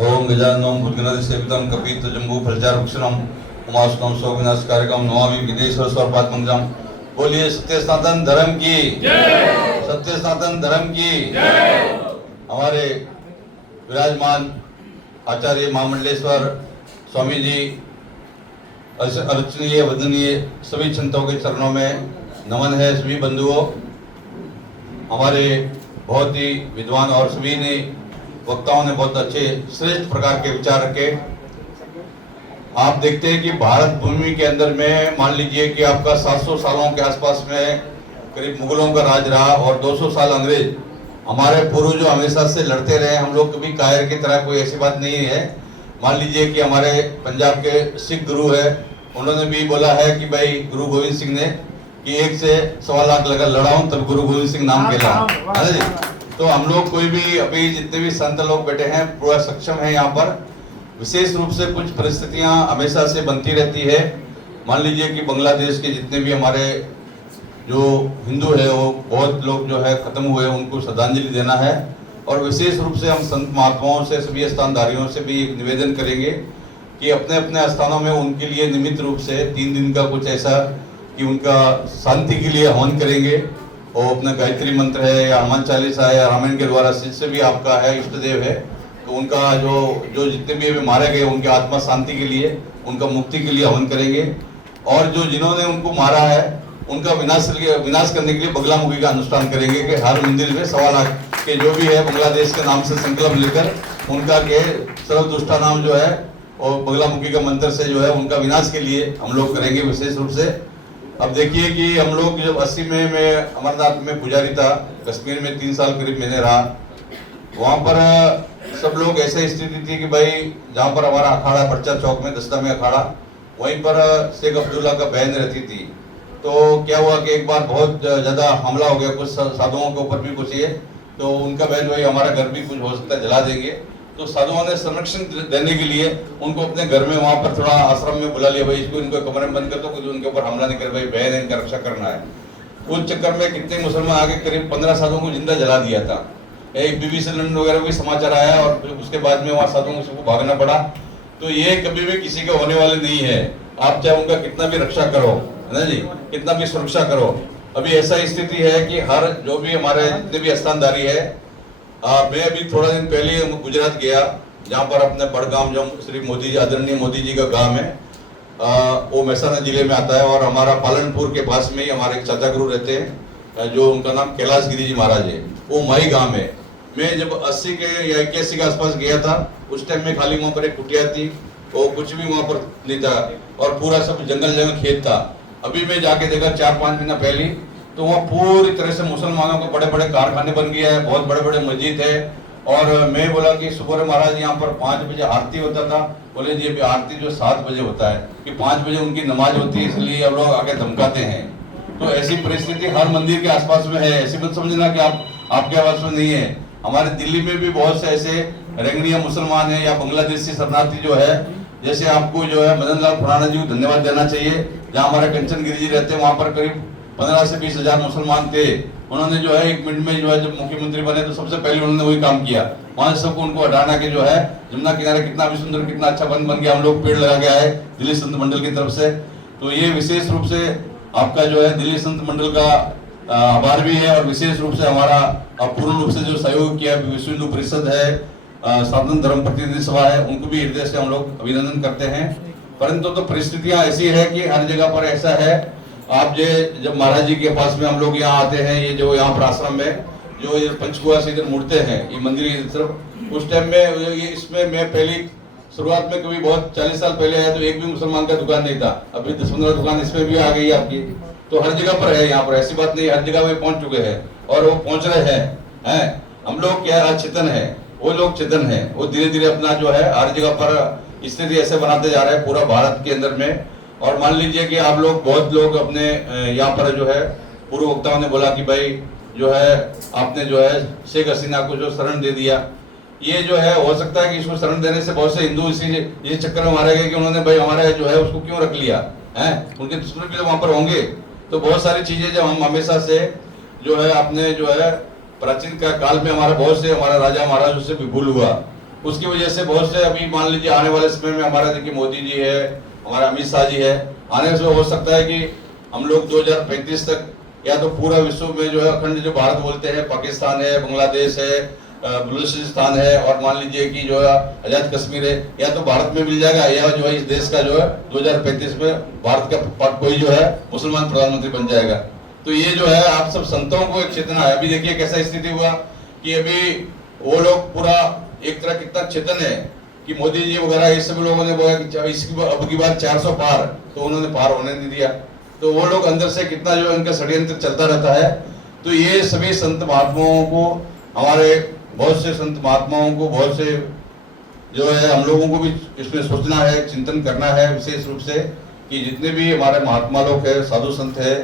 ओम गजाननम भूतगणसेवितं कपित जम्बू फलचार भक्षणम उमासुतम सौ विनाश कार्यक्रम नमामि विदेश्वर स्वरपात मंगलम। बोलिए सत्य सनातन धर्म की जय, सत्य सनातन धर्म की जय। हमारे विराजमान आचार्य महामंडलेश्वर स्वामी जी अर्चनीय वंदनीय सभी संतों के चरणों में नमन है। सभी बंधुओं, हमारे बहुत ही विद्वान और सभी ने वक्ताओं ने बहुत अच्छे श्रेष्ठ प्रकार के विचार रखे। आप देखते हैं कि भारत भूमि के अंदर में मान लीजिए कि आपका 700 सालों के आसपास में करीब मुगलों का राज रहा और 200 साल अंग्रेज। हमारे पूर्वज जो हमेशा से लड़ते रहे, हम लोग कभी कायर की तरह कोई ऐसी बात नहीं है। मान लीजिए कि हमारे पंजाब के सिख गुरु है, उन्होंने भी बोला है कि भाई गुरु गोविंद सिंह ने कि 1 से 1.25 लाख लगा लड़ाऊं तब गुरु गोविंद सिंह नाम कहला है ना जी। तो हम लोग कोई भी अभी जितने भी संत लोग बैठे हैं पूरा सक्षम है। यहाँ पर विशेष रूप से कुछ परिस्थितियां हमेशा से बनती रहती है। मान लीजिए कि बांग्लादेश के जितने भी हमारे जो हिंदू है वो बहुत लोग जो है खत्म हुए, उनको श्रद्धांजलि देना है। और विशेष रूप से हम संत महात्माओं से सभी स्थानधारियों से भी एक निवेदन करेंगे कि अपने अपने स्थानों में उनके लिए निमित्त रूप से 3 दिन का कुछ ऐसा कि उनका शांति के लिए हवन करेंगे। और अपना गायत्री मंत्र है या हनुमान चालीसा है या रामायण के द्वारा जिससे भी आपका है इष्ट देव है, तो उनका जो जितने भी अभी मारे गए उनके आत्मा शांति के लिए, उनका मुक्ति के लिए हवन करेंगे। और जो जिन्होंने उनको मारा है उनका विनाश करने के लिए बगलामुखी का अनुष्ठान करेंगे कि हर मंदिर में 1.25 लाख के जो भी है बांग्लादेश के नाम से संकल्प लेकर उनका के सर्व दुष्टा नाम जो है और बगलामुखी का मंत्र से जो है उनका विनाश के लिए हम लोग करेंगे विशेष रूप से। अब देखिए कि हम लोग जब 80 में मैं अमरनाथ में पुजारी था, कश्मीर में 3 साल करीब मैंने रहा। वहाँ पर सब लोग ऐसे स्थिति थी कि भाई जहाँ पर हमारा अखाड़ा पर्चा चौक में दस्ता में अखाड़ा, वहीं पर शेख अब्दुल्ला का बहन रहती थी। तो क्या हुआ कि एक बार बहुत ज़्यादा हमला हो गया कुछ साधुओं के ऊपर भी कुछ ये, तो उनका बहन भाई हमारा घर भी कुछ हो सकता है जला देंगे। तो साधुओं ने संरक्षण देने के लिए उनको अपने घर में वहाँ पर थोड़ा आश्रम में बुला लिया, भाई इसको इनको कमरे में बंद कर दो, कुछ उनके ऊपर हमला नहीं कर, भाई बहन है इनका रक्षा करना है। उस चक्कर में कितने मुसलमान आगे करीब 15 साधुओं को जिंदा जला दिया था। एक BBC लंदन वगैरह भी समाचार आया और उसके बाद में वहाँ साधुओं को भागना पड़ा। तो ये कभी भी किसी के होने वाले नहीं है। आप चाहे उनका कितना भी रक्षा करो है ना जी, कितना भी सुरक्षा करो, अभी ऐसा स्थिति है कि हर जो भी हमारे जितने भी स्थानधारी है, मैं अभी थोड़ा दिन पहले गुजरात गया जहाँ पर अपने बड़गाम जो श्री मोदी जी आदरणीय मोदी जी का गांव है, वो महसाना जिले में आता है। और हमारा पालनपुर के पास में ही हमारे एक चाचा गुरु रहते हैं जो उनका नाम कैलाश गिरी जी महाराज है, वो माई गांव है। मैं जब 80 के या 81 के आसपास गया था उस टाइम में खाली वहाँ पर एक कुटिया थी, वो कुछ भी वहाँ पर नहीं था और पूरा सब जंगल खेत था। अभी मैं जाके देखा 4-5 महीना पहले, तो वहाँ पूरी तरह से मुसलमानों के बड़े बड़े कारखाने बन गया है, बहुत बड़े बड़े मस्जिद है। और मैं बोला कि सुबह महाराज यहाँ पर 5 बजे आरती होता था, बोले जी अभी आरती जो 7 बजे होता है कि 5 बजे उनकी नमाज होती है, इसलिए अब लोग आगे धमकाते हैं। तो ऐसी परिस्थिति हर मंदिर के आसपास में है। ऐसी मत समझना कि आपके आसपास में नहीं है। हमारे दिल्ली में भी बहुत से ऐसे रेंगनिया मुसलमान है या बांग्लादेशी शरणार्थी जो है, जैसे आपको जो है मदन लाल खुराना जी को धन्यवाद देना चाहिए। जहाँ हमारे कंचन गिरी जी रहते हैं वहाँ पर करीब 15 से 20 हजार मुसलमान थे। उन्होंने जो है 1 मिनट में जो है जब मुख्यमंत्री बने तो सबसे पहले उन्होंने वही काम किया, वहां से सबको उनको हटाना के जो है जमुना किनारे कितना भी सुंदर कितना अच्छा बन गया। हम लोग पेड़ लगा गया है दिल्ली संत मंडल की तरफ से। तो ये विशेष रूप से आपका जो है दिल्ली संत मंडल का आभार भी है। और विशेष रूप से हमारा पूर्ण रूप से जो सहयोग किया विश्व हिंदू परिषद है, सनातन धर्म प्रतिनिधि सभा है, उनको भी हृदय से हम लोग अभिनंदन करते हैं। परंतु तो परिस्थितियां ऐसी है कि हर जगह पर ऐसा है। आप जब महाराज जी के पास में हम लोग यहाँ आते हैं, ये जो यहाँ पर आश्रम में जो ये पंचकुआ से इधर मुड़ते हैं ये मंदिर की तरफ, उस टाइम में ये इसमें मैं पहली शुरुआत में कभी बहुत 40 साल पहले आया तो एक भी मुसलमान का दुकान नहीं था। अभी 10-15 दुकान इसमें भी आ गई है आपकी। तो हर जगह पर है यहाँ पर, ऐसी बात नहीं, हर जगह वे पहुंच चुके हैं और वो पहुंच रहे हैं। हम लोग क्या अचेतन है, वो लोग चेतन है, वो धीरे धीरे अपना जो है हर जगह पर स्थिति ऐसे बनाते जा रहे हैं पूरा भारत के अंदर में। और मान लीजिए कि आप लोग बहुत लोग अपने यहाँ पर जो है पूर्व वक्ताओं ने बोला कि भाई जो है आपने जो है शेख हसीना को जो शरण दे दिया, ये जो है हो सकता है कि इसको शरण देने से बहुत से हिंदू इसी चक्कर में मारे गए कि उन्होंने भाई हमारा जो है उसको क्यों रख लिया है, उनके दुश्मन भी तो वहां पर होंगे। तो बहुत सारी चीजें जब हम हमेशा से जो है अपने जो है प्राचीन का काल में हमारा बहुत से हमारा राजा महाराज उससे विपुल हुआ। उसकी वजह से बहुत से अभी मान लीजिए आने वाले समय में हमारा देखिए मोदी जी है, हमारा अमित शाह जी है, आने से हो सकता है कि हम लोग 2035 तक या तो पूरा विश्व में जो है अखंड जो भारत बोलते हैं, पाकिस्तान है, बांग्लादेश है, बलूचिस्तान है और मान लीजिए कि जो है आजाद कश्मीर है, या तो भारत में मिल जाएगा या जो है इस देश का जो है 2035 में भारत का कोई जो है मुसलमान प्रधानमंत्री बन जाएगा। तो ये जो है आप सब संतों को एक चेतना है। अभी देखिए कैसा स्थिति हुआ कि अभी वो लोग पूरा एक तरह कितना चेतन है कि मोदी जी वगैरह ये सब लोगों ने बोला कि इसकी अब की बार 400 पार, तो उन्होंने पार होने नहीं दिया। तो वो लोग अंदर से कितना जो इनका षड्यंत्र चलता रहता है। तो ये सभी संत महात्माओं को, हमारे बहुत से संत महात्माओं को, बहुत से जो है हम लोगों को भी इसमें सोचना है, चिंतन करना है विशेष रूप से कि जितने भी हमारे महात्मा लोग हैं, साधु संत है,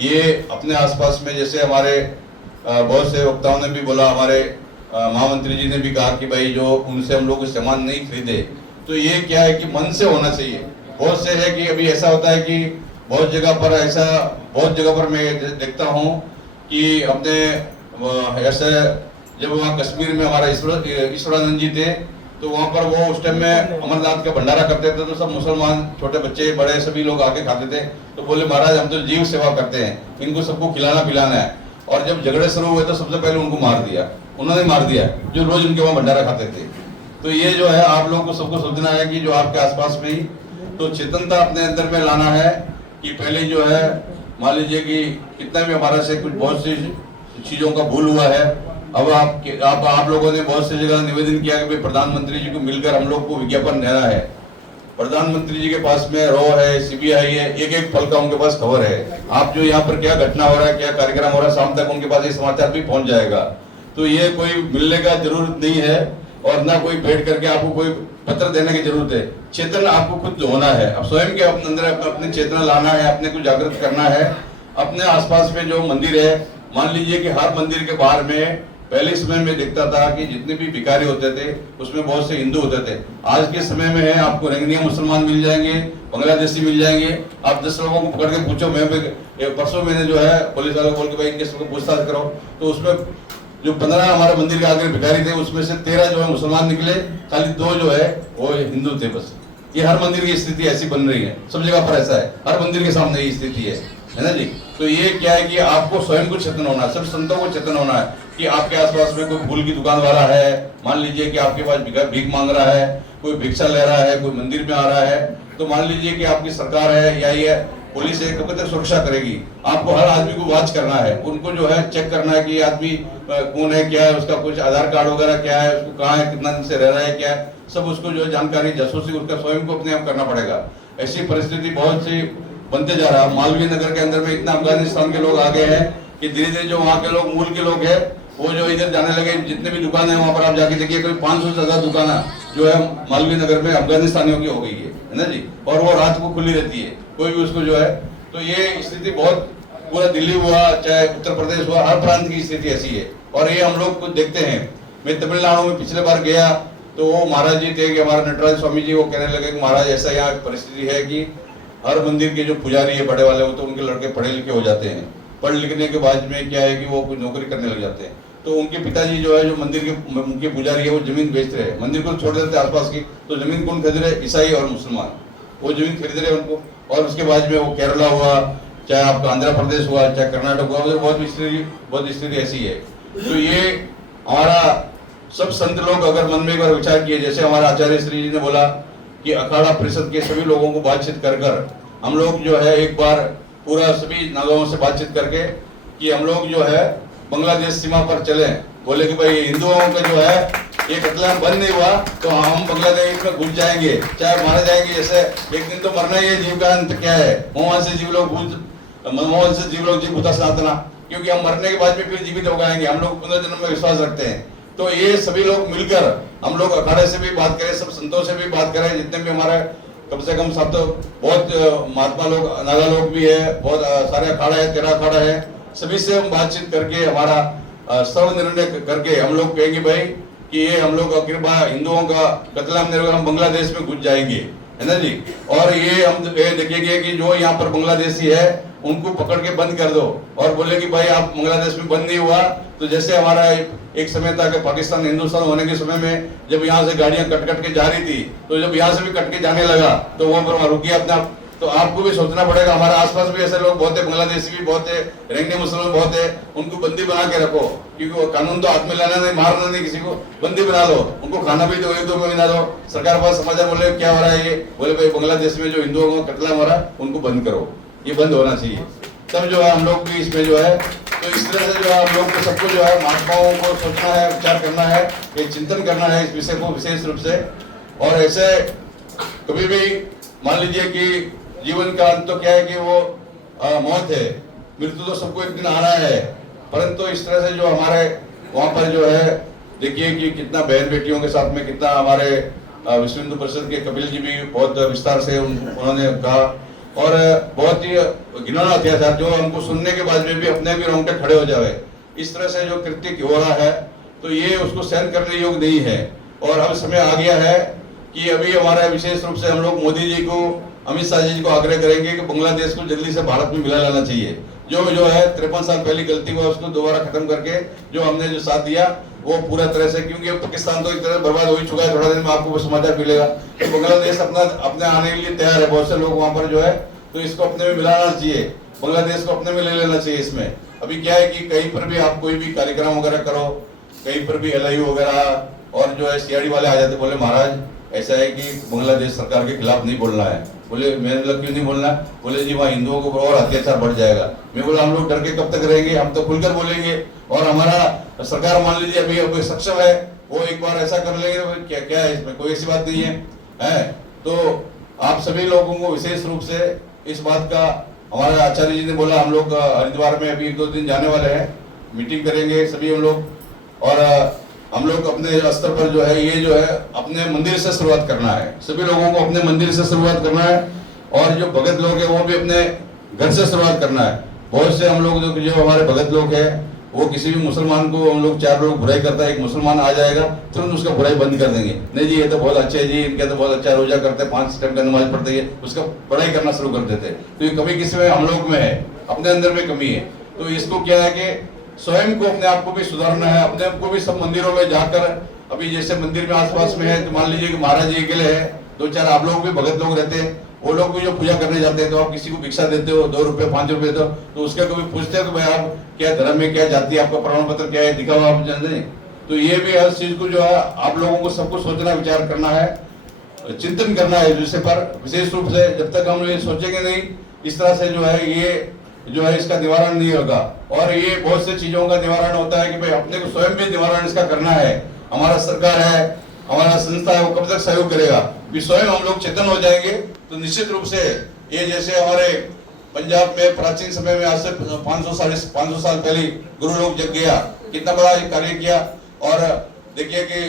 ये अपने आसपास में, जैसे हमारे बहुत से वक्ताओं ने भी बोला, हमारे महामंत्री जी ने भी कहा कि भाई जो उनसे हम लोग सामान नहीं खरीदे, तो ये क्या है कि मन से होना चाहिए। बहुत से है कि अभी ऐसा होता है कि बहुत जगह पर मैं देखता हूँ कि अपने ऐसे जब वहाँ कश्मीर में हमारा ईश्वरानंद जी थे, तो वहाँ पर वो उस टाइम में अमरनाथ का भंडारा करते थे, तो सब मुसलमान छोटे बच्चे बड़े सभी लोग आके खाते थे। तो बोले महाराज हम तो जीव सेवा करते हैं, इनको सबको खिलाना पिलाना है। और जब झगड़े शुरू हुए तो सबसे पहले उनको मार दिया, उन्होंने मार दिया जो रोज उनके वहाँ भंडारा खाते थे। तो ये जो है आप लोगों को सबको सोचना है कि जो आपके आसपास में ही तो चेतनता अपने अंदर में लाना है कि पहले जो है मान लीजिए कि कितना भी हमारा से कुछ बहुत सी चीजों का भूल हुआ है। अब आप लोगों ने बहुत सी जगह निवेदन किया कि भाई प्रधानमंत्री जी को मिलकर हम लोग को विज्ञापन देना है। प्रधानमंत्री जी के पास में रॉ है, सीबीआई है, एक एक पल का उनके पास खबर है। आप जो यहाँ पर क्या घटना हो रहा है, क्या कार्यक्रम हो रहा है, शाम तक उनके पास ये समाचार भी पहुंच जाएगा। तो ये कोई मिलने का जरूरत नहीं है और ना कोई बैठ करके आपको कोई पत्र देने की जरूरत है। चेतन आपको खुद होना है, अब स्वयं के अपने अंदर अपनी चेतना लाना है, अपने को जागृत करना है। अपने आसपास में जो मंदिर है, मान लीजिए कि हर मंदिर के बाहर में पहले समय में देखता था कि जितने भी भिखारी होते थे उसमें बहुत से हिंदू होते थे। आज के समय में है आपको रोहिंग्या मुसलमान मिल जाएंगे, बांग्लादेशी मिल जाएंगे। आप 10 लोगों को पकड़ के पूछो, मैं परसों मैंने जो है पुलिस वालों को बोल के भाई इनके सबको पूछताछ करो, तो उसमें जो 15 हमारे मंदिर के आगे भिखारी थे उसमें से 13 जो है मुसलमान निकले, खाली 2 जो है वो हिंदू थे बस। ये हर मंदिर की स्थिति ऐसी बन रही है, सब जगह पर ऐसा है, हर मंदिर के सामने ये स्थिति है ना जी। तो ये क्या है कि आपको स्वयं को चेतन होना है, सब संतों को चेतन होना है कि आपके आसपास में कोई फूल की दुकान वाला है, मान लीजिए कि आपके पास भीख मांग रहा है, कोई भिक्षा ले रहा है, कोई मंदिर में आ रहा है, तो मान लीजिए कि आपकी सरकार है या ये पुलिस है, कब तक सुरक्षा करेगी? आपको हर आदमी को वॉच करना है, उनको जो है चेक करना है कि आदमी कौन है, क्या है, उसका कुछ आधार कार्ड वगैरह क्या है, उसको कहाँ है, कितना दिन से रह रहा है, क्या है, सब उसको जो है जानकारी जासूसी उसका स्वयं को अपने आप करना पड़ेगा। ऐसी परिस्थिति बहुत सी बनते जा रहा है। मालवीय नगर के अंदर में इतना अफगानिस्तान के लोग आ गए हैं कि धीरे धीरे जो वहाँ के लोग मूल के लोग हैं वो जो इधर जाने लगे। जितने भी दुकान है वहाँ पर आप जाके देखिए, कोई 500 से ज्यादा दुकान जो है मालवीय नगर में अफगानिस्तानियों की हो गई है ना जी, और वो रात को खुली रहती है, कोई भी उसको जो है। तो ये स्थिति बहुत, पूरा दिल्ली हुआ चाहे उत्तर प्रदेश हुआ, हर प्रांत की स्थिति ऐसी है और ये हम लोग कुछ देखते हैं। मैं तमिलनाडु में पिछले बार गया तो वो महाराज जी थे कि हमारे नटराज स्वामी जी, वो कहने लगे कि महाराज ऐसा यहाँ परिस्थिति है कि हर मंदिर के जो पुजारी है बड़े वाले, वो तो उनके लड़के पढ़े लिखे हो जाते हैं। पढ़ लिखने के बाद में क्या है कि वो कुछ नौकरी करने लग जाते हैं। तो उनके पिताजी जो है, जो मंदिर के उनके पुजारी है, वो जमीन बेच रहे हैं, मंदिर को छोड़ देते आसपास की। तो जमीन कौन खरीद रहे? ईसाई और मुसलमान, वो जमीन खरीद रहे उनको। और उसके बाद में वो केरला हुआ, चाहे आपका आंध्र प्रदेश हुआ, चाहे कर्नाटक हुआ, उधर बहुत स्थिति ऐसी है। तो ये हमारा सब संत लोग अगर मन में एक बार विचार किए, जैसे हमारा आचार्य श्री जी ने बोला कि अखाड़ा परिषद के सभी लोगों को बातचीत कर हम लोग जो है एक बार पूरा सभी नागाओं से बातचीत करके कि हम लोग जो है बांग्लादेश सीमा पर चले। बोले कि भाई हिंदुओं का जो है ये कत्लेआम बंद नहीं हुआ तो हम बांग्लादेश में घुस जाएंगे, चाहे मारे जाएंगे। जैसे एक दिन तो मरना ही है, जीव का अंत क्या है? मोहन से जीव लोग जीव भूता सनातना, क्योंकि हम मरने के बाद में फिर जीवित हो जाएंगे। हम लोग पुनर्जन्म में विश्वास रखते हैं। तो ये सभी लोग मिलकर हम लोग अखाड़े से भी बात करें, सब संतों से भी बात करें, जितने भी हमारे कम से कम सब तो बहुत महात्मा लोग, नागा लोग भी है, बहुत सारे अखाड़ा है, 13 अखाड़ा है, सभी से हम बातचीत करके हमारा सर्व निर्णय करके हम लोग कहेंगे भाई कि ये हम लोग कृपा हिंदुओं का कत्लेआम नहीं होगा, हम बांग्लादेश में घुस जाएंगे। है ना जी। और ये हम देखेंगे कि जो यहाँ पर बांग्लादेशी है उनको पकड़ के बंद कर दो और बोले कि भाई आप बांग्लादेश में बंद नहीं हुआ तो जैसे हमारा एक समय था कि पाकिस्तान हिंदुस्तान होने के समय में जब यहाँ से गाड़ियां कट कट के जा रही थी तो जब यहाँ से भी कट के जाने लगा तो वहां पर रुकिए अपना। तो आपको भी सोचना पड़ेगा, हमारे आसपास भी ऐसे लोग बहुत है, बांग्लादेशी भी बहुत है, रोहिंग्या मुसलमान बहुत है, उनको बंदी बना के रखो क्योंकि वो कानून तो हाथ में लाना नहीं, मारना नहीं, किसी को बंदी बना लो, उनको खाना भी दो, 1-2 महीना दो। सरकार पास समाचार बोले क्या हो रहा है ये, बोले भाई बांग्लादेश में जो हिंदुओं को कत्ला मारा उनको बंद करो, ये बंद होना चाहिए। तब जो है हम लोग भी इसमें जो है तो इस तरह से जो है हम लोग को सबको जो है महात्माओं को सोचना है, विचार करना है, एक चिंतन करना है इस विषय को विशेष रूप से। और ऐसे कभी भी मान लीजिए कि जीवन का अंत तो क्या है कि वो मौत है, मृत्यु तो सबको एक दिन आना है, परंतु इस तरह से जो हमारे वहां पर जो है देखिए कि कितना बहन बेटियों के साथ में कितना हमारे विश्व हिंदू परिषद के कपिल जी भी बहुत विस्तार से उन्होंने कहा और बहुत ही घिनौना अत्याचार जो हमको सुनने के बाद में भी अपने भी रोंगटे खड़े हो जाए, इस तरह से जो कृत्य हो रहा है तो ये उसको सहन करने योग्य नहीं है। और अब समय आ गया है कि अभी हमारा विशेष रूप से हम लोग मोदी जी को, अमित शाह जी को आग्रह करेंगे कि बांग्लादेश को जल्दी से भारत में मिला लाना चाहिए। जो है 53 साल पहले गलती हुआ उसको दोबारा खत्म करके जो हमने जो साथ दिया वो पूरा तरह से, क्योंकि अब पाकिस्तान तो एक तरह बर्बाद हो ही चुका है, थोड़ा दिन में आपको समाचार मिलेगा तो बांग्लादेश अपने आने के लिए तैयार है, बहुत से लोग वहां पर जो है तो इसको अपने में मिलाना चाहिए, बांग्लादेश को अपने में ले लेना चाहिए। इसमें अभी क्या है कि कहीं पर भी आप कोई भी कार्यक्रम वगैरह करो, कहीं पर भी LIU वगैरह और जो है CID वाले आ जाते, बोले महाराज ऐसा है कि बांग्लादेश सरकार के खिलाफ नहीं बोलना है। बोले मैंने बोला क्यों नहीं बोलना, बोले जी वहाँ हिंदुओं को और अत्याचार बढ़ जाएगा। मैं बोला हम लोग डर के कब तक रहेंगे, हम तो खुलकर बोलेंगे और हमारा सरकार मान लीजिए अभी सक्षम है, वो एक बार ऐसा कर लेंगे तो क्या क्या है, इसमें कोई ऐसी बात नहीं है। तो आप सभी लोगों को विशेष रूप से इस बात का, हमारे आचार्य जी ने बोला हम लोग हरिद्वार में अभी 1-2 दिन जाने वाले हैं, मीटिंग करेंगे सभी हम लोग, और हम लोग अपने स्तर पर जो है ये जो है अपने मंदिर से शुरुआत करना है, सभी लोगों को अपने मंदिर से शुरुआत करना है और जो भगत लोग हैं वो भी अपने घर से शुरुआत करना है। बहुत से हम लोग जो हमारे भगत लोग हैं वो किसी भी मुसलमान को हम लोग 4 लोग बुराई करता है, एक मुसलमान आ जाएगा तुरंत उसका बुराई बंद कर देंगे, नहीं जी ये तो बहुत अच्छे जी, इनके तो बहुत अच्छा रोजा करते हैं, 5 टाइम का नमाज पढ़ते हैं, उसका बुराई करना शुरू कर देते हैं। तो ये कमी किसी में हम लोग में है, अपने अंदर में कमी है। तो इसको क्या है कि स्वयं को अपने आप को भी सुधारना है, अपने आप को भी सब मंदिरों में जाकर, अभी जैसे मंदिर में आसपास में है तो मान लीजिए कि महाराज जी के लिए है, 2-4 आप लोग भी भगत लोग रहते हैं, वो लोग भी जो पूजा करने जाते हैं तो आप किसी को भिक्षा देते हो 2 रुपए 5 रुपए तो उसका कभी पूछते हैं तो भाई आप क्या धर्म में क्या जाति, आपका प्रमाण पत्र क्या है, दिखाओ आप जानते हैं। तो ये भी हर चीज को जो है आप लोगों को सबको सोचना, विचार करना है, चिंतन करना है विषय पर विशेष रूप से। जब तक हम ये सोचेंगे नहीं इस तरह से जो है ये जो है इसका निवारण नहीं होगा। और ये बहुत से चीजों का निवारण होता है कि भाई अपने को स्वयं भी निवारण इसका करना है। हमारा सरकार है, हमारा संस्था है, वो कब तक सहयोग करेगा, भी स्वयं हम लोग चेतन हो जाएंगे तो निश्चित रूप से ये जैसे हमारे पंजाब में प्राचीन समय में आज से 500 साल पहले गुरु लोग जग गया, कितना बड़ा कार्य किया। और देखिए कि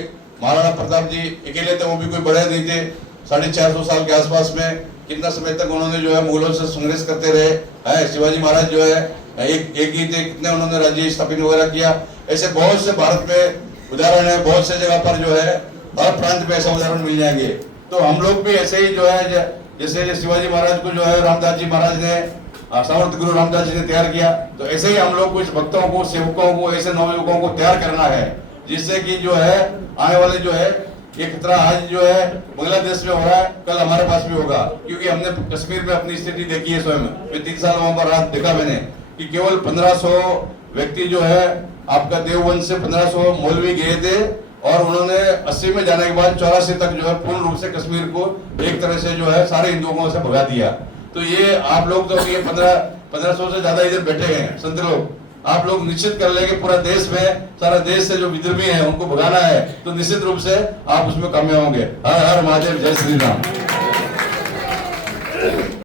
महाराणा प्रताप जी अकेले थे, वो भी कोई बड़े नहीं थे, 450 साल के आसपास में कितना समय तक उन्होंने जो है मुगलों से संघर्ष करते रहे। शिवाजी महाराज जो है एक ही थे, कितने उन्होंने राज्य स्थापित वगैरह किया। ऐसे बहुत से भारत में उदाहरण है, बहुत से जगह पर जो है हर प्रांत में ऐसा उदाहरण मिल जाएंगे। तो हम लोग भी ऐसे ही जो है जैसे शिवाजी महाराज को जो है रामदास जी महाराज ने, समर्थ गुरु रामदास जी ने तैयार किया, तो ऐसे ही हम लोग कुछ भक्तों को, सेवकों को, ऐसे नवयुवकों को तैयार करना है जिससे कि जो है आने वाले जो है ये खतरा आज जो है बांग्लादेश में हो रहा है कल हमारे पास भी होगा। क्योंकि हमने कश्मीर में अपनी स्थिति देखी है स्वयं, मैं 3 साल वहां पर रात देखा मैंने कि केवल 1500 व्यक्ति जो है आपका देवबंद से 1500 मौलवी गए थे और उन्होंने 80 में जाने के बाद 84 तक जो है पूर्ण रूप से कश्मीर को एक तरह से जो है सारे हिंदुओं से भगा दिया। तो ये आप लोग तो ये 1500 से ज्यादा इधर बैठे हैं संत लोग, आप लोग निश्चित कर लेंगे पूरा देश में, सारा देश से जो विद्रोही है उनको भगाना है तो निश्चित रूप से आप उसमें कामयाब होंगे। हर हर महादेव, जय श्री राम।